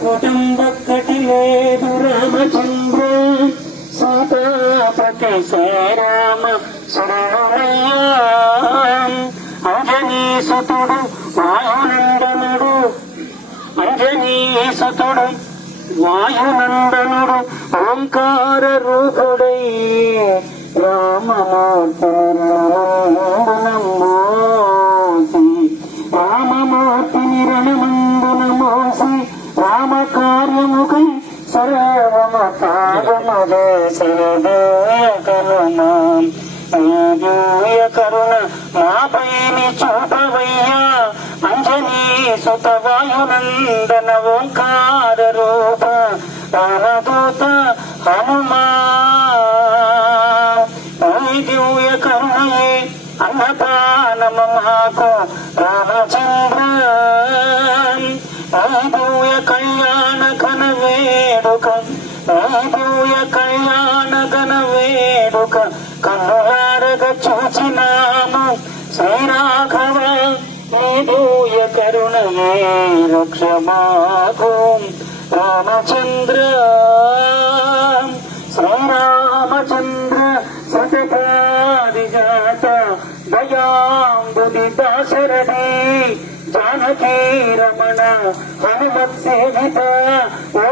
కుటుంబక్కటి లేదు రామచంద్ర సీతాపతి శ్రీరామ అంజనీసుతుడు వాయునందనుడు అంజనీసుతుడు వాయునందనుడు ఓంకార రూపుడై రామమూర్తిని రణమందున మోసి రామ కార్యముకై సర్వమ కార్యము చేయ కరుణ మాపైని చూపవయ్యా అంజనీ సుత వాయునందన ఓంకార రూప రామదూత హనుమా దివ్య కరుణయే అన్నదానము మాకు రామచంద్ర దివ్య కళ్యాణ ఘన వేడుక దివ్య కళ్యాణ ఘన వేడుక కన్నులారగ చూచినాము శ్రీరాఘవ దివ్య కరుణయే రక్ష మాకు రామచంద్ర శ్రీరామచంద్ర సతపాదిజాత దయాంబుది దాశరథి జానకీ రమణ హనుమత్ సేవిత ఓ